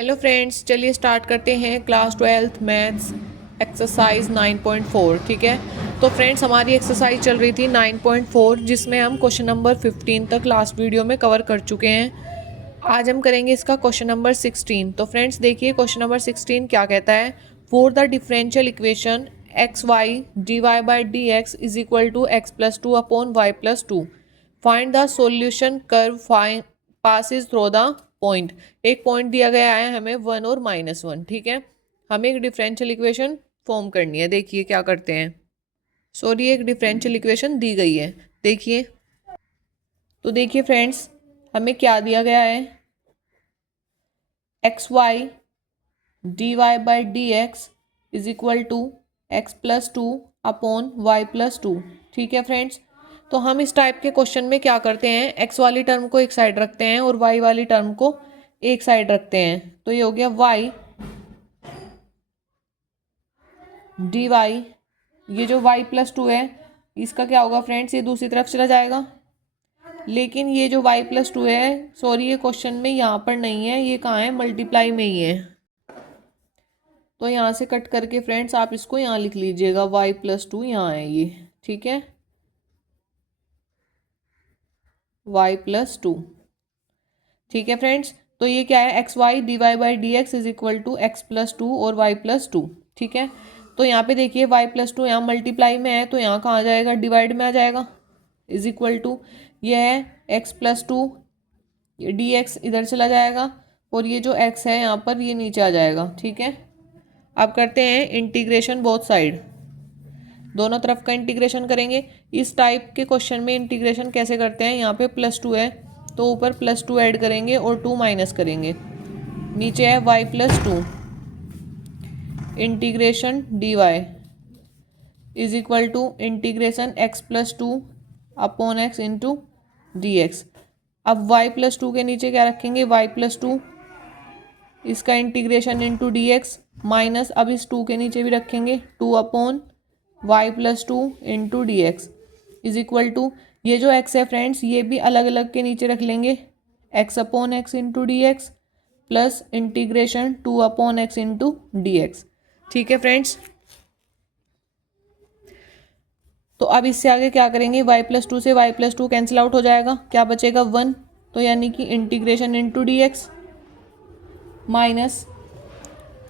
Hello friends, चलिए start करते हैं क्लास 12th मैथ्स एक्सरसाइज 9.4। ठीक है, तो फ्रेंड्स हमारी एक्सरसाइज चल रही थी 9.4, जिसमें हम क्वेश्चन नंबर 15 तक लास्ट वीडियो में कवर कर चुके हैं। आज हम करेंगे इसका क्वेश्चन नंबर 16। तो फ्रेंड्स देखिए क्वेश्चन नंबर 16 क्या कहता है। For the differential equation x y d y by d x is equal to x plus two upon y plus two, find the solution curve passes through the point. एक point दिया गया है हमें 1 और -1। ठीक है, हमें एक डिफरेंशियल इक्वेशन फॉर्म करनी है। देखिए क्या करते हैं। सॉरी, एक डिफरेंशियल इक्वेशन दी गई है। देखिए, तो देखिए फ्रेंड्स हमें क्या दिया गया है। X y d y by d x is equal to x plus two upon y plus two. ठीक है फ्रेंड्स, तो हम इस टाइप के क्वेश्चन में क्या करते हैं, एक्स वाली टर्म को एक साइड रखते हैं और वाई वाली टर्म को एक साइड रखते हैं। तो ये हो गया वाई डी वाई, ये जो वाई प्लस टू है इसका क्या होगा फ्रेंड्स, ये दूसरी तरफ चला जाएगा। लेकिन ये जो वाई प्लस टू है, सॉरी ये क्वेश्चन में यहाँ पर नहीं है, ये कहाँ है, मल्टीप्लाई में ही है। तो यहाँ से कट करके फ्रेंड्स आप इसको यहाँ लिख लीजिएगा, वाई प्लस टू यहाँ है ये। ठीक है, वाई प्लस टू। ठीक है फ्रेंड्स, तो ये क्या है, x y d y by d x is equal to x plus two और वाई प्लस टू। ठीक है, तो यहाँ पे देखिए वाई प्लस टू यहाँ मल्टीप्लाई में है, तो यहाँ कहाँ आ जाएगा, डिवाइड में आ जाएगा। इज इक्वल टू ये है x plus to, D x इधर चला जाएगा और ये जो एक्स है यहाँ पर ये नीचे आ जाएगा। ठीक है, अब करते हैं इंटीग्रेशन बोथ साइड, दोनों तरफ का इंटीग्रेशन करेंगे। इस टाइप के क्वेश्चन में इंटीग्रेशन कैसे करते हैं, यहाँ पे प्लस टू है तो ऊपर प्लस टू ऐड करेंगे और टू माइनस करेंगे। नीचे है y plus two, integration d y is equal to integration x plus two upon x into d x. अब वाई प्लस टू के नीचे क्या रखेंगे, वाई प्लस टू, इसका integration into d x minus, अब इस टू के नीचे भी रखेंगे two upon y plus two into d x is equal to, ये जो एक्स है फ्रेंड्स ये भी अलग अलग के नीचे रख लेंगे, x upon x into d x plus integration two upon x into d x. ठीक है फ्रेंड्स, तो अब इससे आगे क्या करेंगे, वाई प्लस टू से y plus two cancel out हो जाएगा, क्या बचेगा 1। तो यानी कि integration into d x minus,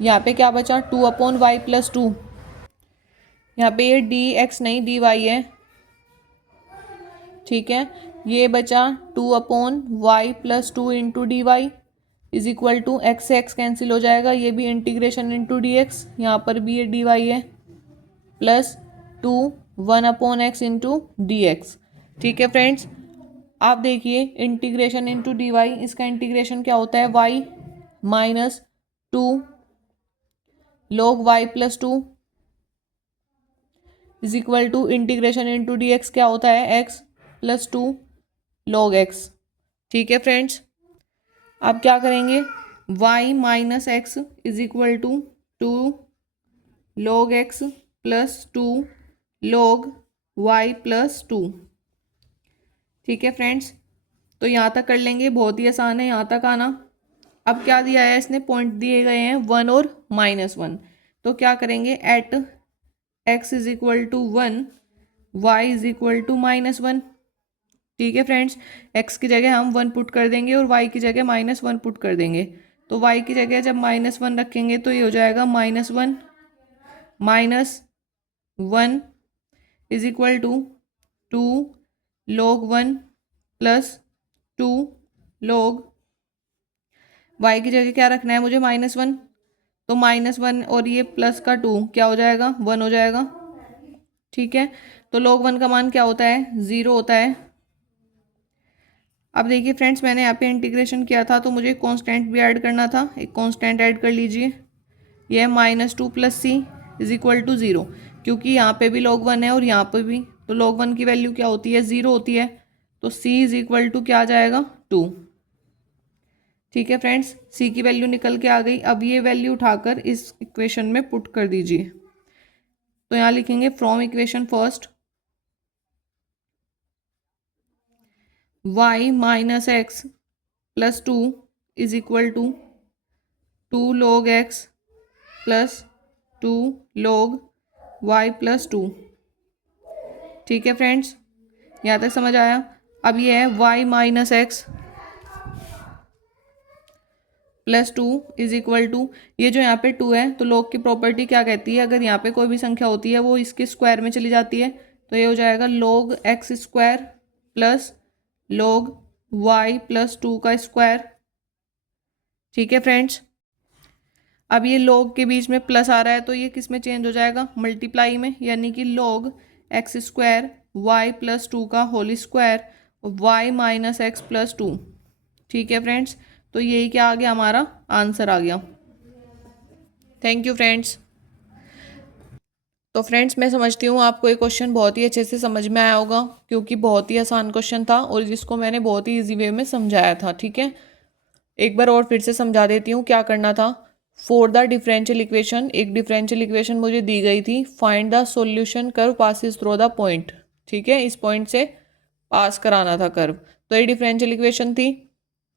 यहाँ पे क्या बचा, two upon y plus two, यहाँ पे ये डी एक्स नहीं डी वाई है। ठीक है, ये बचा two upon y plus two into d y is equal to x से एक्स कैंसिल हो जाएगा, ये भी इंटीग्रेशन इंटू डी एक्स, यहाँ पर भी ये डी वाई है, plus two one upon x into d x. ठीक है फ्रेंड्स, आप देखिए इंटीग्रेशन इंटू डी वाई, इसका इंटीग्रेशन क्या होता है, y minus two log y plus two is equal to integration into d x क्या होता है, x plus two log x. ठीक है फ्रेंड्स, अब क्या करेंगे, y minus x is equal to two log x plus two log y plus two. ठीक है फ्रेंड्स, तो यहाँ तक कर लेंगे, बहुत ही आसान है यहाँ तक आना। अब क्या दिया है इसने, पॉइंट दिए गए हैं 1 और -1, तो क्या करेंगे, at x is equal to 1 y is equal to -1। ठीक है फ्रेंड्स, x की जगह हम 1 पुट कर देंगे और y की जगह -1 पुट कर देंगे। तो y की जगह जब -1 रखेंगे तो ये हो जाएगा -1 minus 1 is equal to two log 1 plus two log, y की जगह क्या रखना है मुझे, -1, तो -1 और ये प्लस का 2 क्या हो जाएगा, 1 हो जाएगा। ठीक है, तो log 1 का मान क्या होता है, 0 होता है। अब देखिए फ्रेंड्स, मैंने यहाँ पे इंटीग्रेशन किया था तो मुझे कांस्टेंट भी ऐड करना था, एक कांस्टेंट ऐड कर लीजिए, यह है -2 + c इज इक्वल टू 0, क्योंकि यहाँ पे भी log 1 है और यहाँ पे भी, तो log 1 की वैल्यू क्या होती है, 0 होती है, तो c इज इक्वल टू क्या आ जाएगा, 2। ठीक है फ्रेंड्स, c की वैल्यू निकल के आ गई। अब ये वैल्यू उठाकर इस इक्वेशन में पुट कर दीजिए, तो यहाँ लिखेंगे from equation first y minus x plus two is equal to 2 log x plus 2 log y plus 2। ठीक है फ्रेंड्स, यहाँ तक समझ आया। अब ये है y minus x plus 2 is equal to, ये जो यहाँ पे 2 है तो log की प्रॉपर्टी क्या कहती है, अगर यहाँ पे कोई भी संख्या होती है वो इसके स्क्वायर में चली जाती है, तो ये हो जाएगा log x square plus log y plus 2 का स्क्वायर। ठीक है फ्रेंड्स, अब ये log के बीच में प्लस आ रहा है तो ये किस में चेंज हो जाएगा, मल्टीप्लाई में, यानी कि log x square y plus 2 का whole square y minus x plus 2। ठीक है फ्रेंड्स, तो यही क्या आ गया, हमारा आंसर आ गया। Thank you friends. तो फ्रेंड्स मैं समझती हूँ आपको ये क्वेश्चन बहुत ही अच्छे से समझ में आया होगा, क्योंकि बहुत ही आसान क्वेश्चन था और जिसको मैंने बहुत ही इजी वे में समझाया था। ठीक है, एक बार और फिर से समझा देती हूँ क्या करना था। फॉर द डिफरेंशियल इक्वेशन, एक डिफरेंशियल इक्वेशन मुझे दी गई थी, find the solution curve passes through the point. ठीक है, इस पॉइंट से पास कराना था कर्व, तो ये डिफरेंशियल इक्वेशन थी।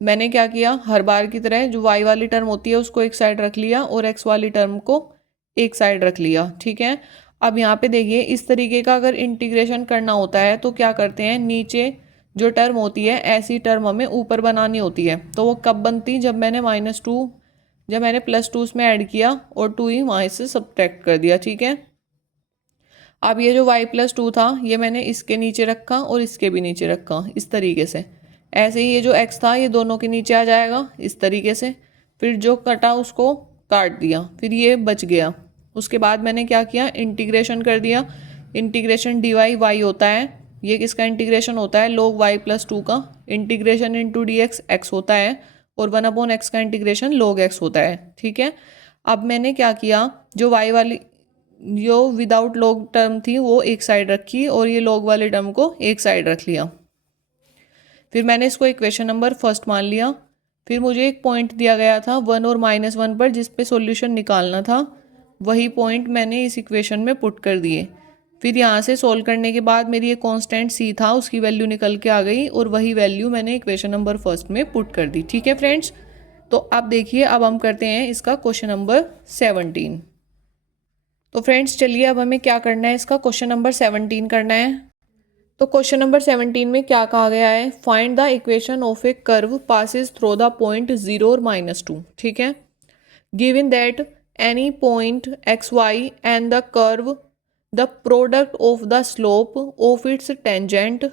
मैंने क्या किया, हर बार की तरह जो y वाली टर्म होती है उसको एक साइड रख लिया और x वाली टर्म को एक साइड रख लिया। ठीक है, अब यहाँ पे देखिए, इस तरीके का अगर इंटीग्रेशन करना होता है तो क्या करते हैं, नीचे जो टर्म होती है ऐसी टर्म हमें ऊपर बनानी होती है। तो वो कब बनती, जब मैंने -2, जब मैंने +2 उसमें ऐड किया और 2 ही वहाँ से सब्ट्रैक्ट कर दिया। ठीक है, अब ये जो y प्लस 2 था ये मैंने इसके नीचे रखा और इसके भी नीचे रखा इस तरीके से। ऐसे ही ये जो x था ये दोनों के नीचे आ जाएगा इस तरीके से। फिर जो कटा उसको काट दिया, फिर ये बच गया। उसके बाद मैंने क्या किया, इंटीग्रेशन कर दिया। इंटीग्रेशन dy y होता है, ये किसका इंटीग्रेशन होता है, log y प्लस 2 का। इंटीग्रेशन इंटू dx x होता है और 1/x का इंटीग्रेशन log x होता है। ठीक है, अब मैंने क्या किया, जो y वाली जो विदाउट लॉग टर्म थी वो एक साइड रखी और ये लॉग वाले टर्म को एक साइड रख लिया। फिर मैंने इसको इक्वेशन नंबर फर्स्ट मान लिया। फिर मुझे एक पॉइंट दिया गया था 1 और -1 पर, जिस पे सॉल्यूशन निकालना था, वही पॉइंट मैंने इस इक्वेशन में पुट कर दिए। फिर यहाँ से सोल्व करने के बाद मेरी एक कांस्टेंट सी था, उसकी वैल्यू निकल के आ गई और वही वैल्यू मैंने इक्वेशन नंबर फर्स्ट में पुट कर दी। ठीक है फ्रेंड्स, तो अब देखिए, अब हम करते हैं इसका क्वेश्चन नंबर 17। तो फ्रेंड्स चलिए, अब हमें क्या करना है, इसका क्वेश्चन नंबर 17 करना है। तो क्वेश्चन नंबर 17 में क्या कहा गया है, find the equation of a curve passes through the point 0 और -2। ठीक है, given that any point x y and the curve the product of the slope of its tangent,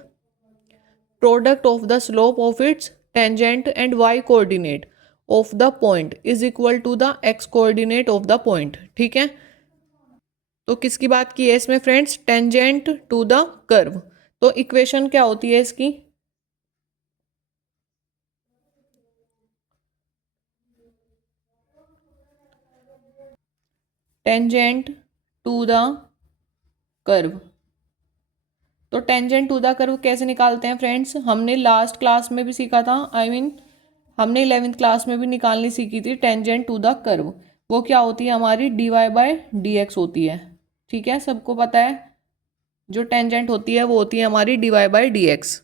product of the slope of its tangent and y coordinate of the point is equal to the x coordinate of the point. ठीक है, तो किसकी बात की है इसमें friends, tangent to the curve. तो equation क्या होती है इसकी, टेंजेंट टू द कर्व। तो टेंजेंट टू द कर्व कैसे निकालते हैं फ्रेंड्स, हमने लास्ट क्लास में भी सीखा था, हमने 11th क्लास में भी निकालनी सीखी थी टेंजेंट टू द कर्व। वो क्या होती है, हमारी dy/dx होती है। ठीक है, सबको पता है, जो टेंजेंट होती है वो होती है हमारी dy/dx।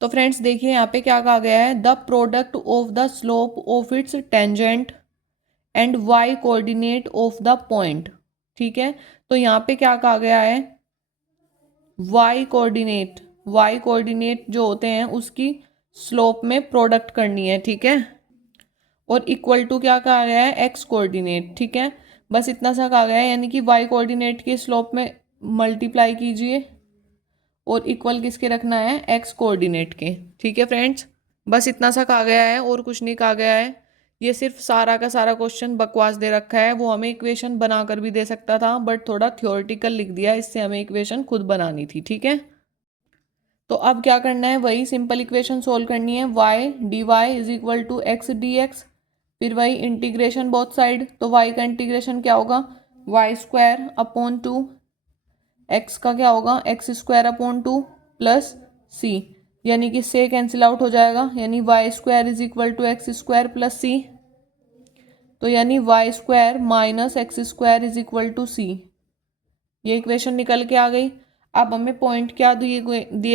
तो फ्रेंड्स देखिए, यहाँ पे क्या कहा गया है, the product of the slope of its tangent and y coordinate of the point. ठीक है, तो यहाँ पे क्या कहा गया है, वाई कोऑर्डिनेट जो होते हैं उसकी स्लोप में प्रोडक्ट करनी है। ठीक है, और इक्वल टू क्या कहा गया है, एक्स कोऑर्डिनेट। ठीक है, बस इतना सा कहा गया है, यानी कि वाई कोऑर्डिनेट के स्लोप में मल्टीप्लाई कीजिए और इक्वल किसके रखना है, एक्स कोऑर्डिनेट के। ठीक है फ्रेंड्स, बस इतना सा कहा गया है और कुछ नहीं कहा गया है। ये सिर्फ सारा का सारा क्वेश्चन बकवास दे रखा है, वो हमें इक्वेशन बनाकर भी दे सकता था बट थोड़ा थ्योरेटिकल लिख दिया, इससे हमें इक्वेशन खुद बनानी थी। ठीक है, तो अब क्या करना है, वही सिंपल इक्वेशन सोल्व करनी है, y d y is equal to x d x. फिर वही इंटीग्रेशन बोथ साइड, तो वाई का इंटीग्रेशन क्या होगा, y² अपॉन 2, एक्स का क्या होगा, x² अपॉन 2 प्लस c, यानी कि से कैंसिल आउट हो जाएगा, यानी y² is equal to x² plus c। तो यानी y² minus x² is equal to c, ये इक्वेशन निकल के आ गई। अब हमें पॉइंट क्या दिए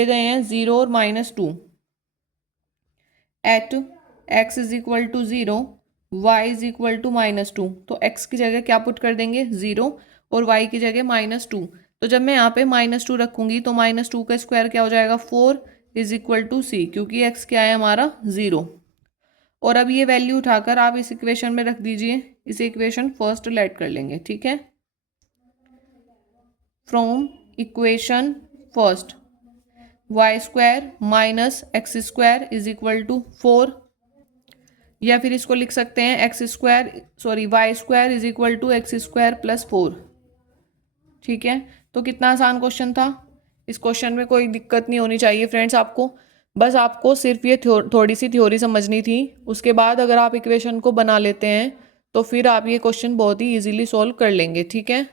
गए हैं, 0 और -2 at x is equal to 0 y is equal to -2, तो x की जगह क्या पुट कर देंगे 0 और y की जगह -2। तो जब मैं यहाँ पे -2 रखूंगी तो -2 का स्क्वायर क्या हो जाएगा 4 इज इक्वल टू c, क्योंकि x क्या है हमारा 0। और अब ये वैल्यू उठाकर आप इस इक्वेशन में रख दीजिए, इसे इक्वेशन फर्स्ट लेट कर लेंगे, ठीक है। From equation first y square minus x square is equal to 4, या फिर इसको लिख सकते हैं y square is equal to x square plus 4, ठीक है। तो कितना आसान क्वेश्चन था। इस क्वेश्चन में कोई दिक्कत नहीं होनी चाहिए फ्रेंड्स आपको, बस आपको सिर्फ ये थोड़ी सी थ्योरी समझनी थी। उसके बाद अगर आप इक्वेशन को बना लेते हैं तो फिर आप ये क्वेश्चन बहुत ही इजीली सॉल्व कर लेंगे, ठीक है।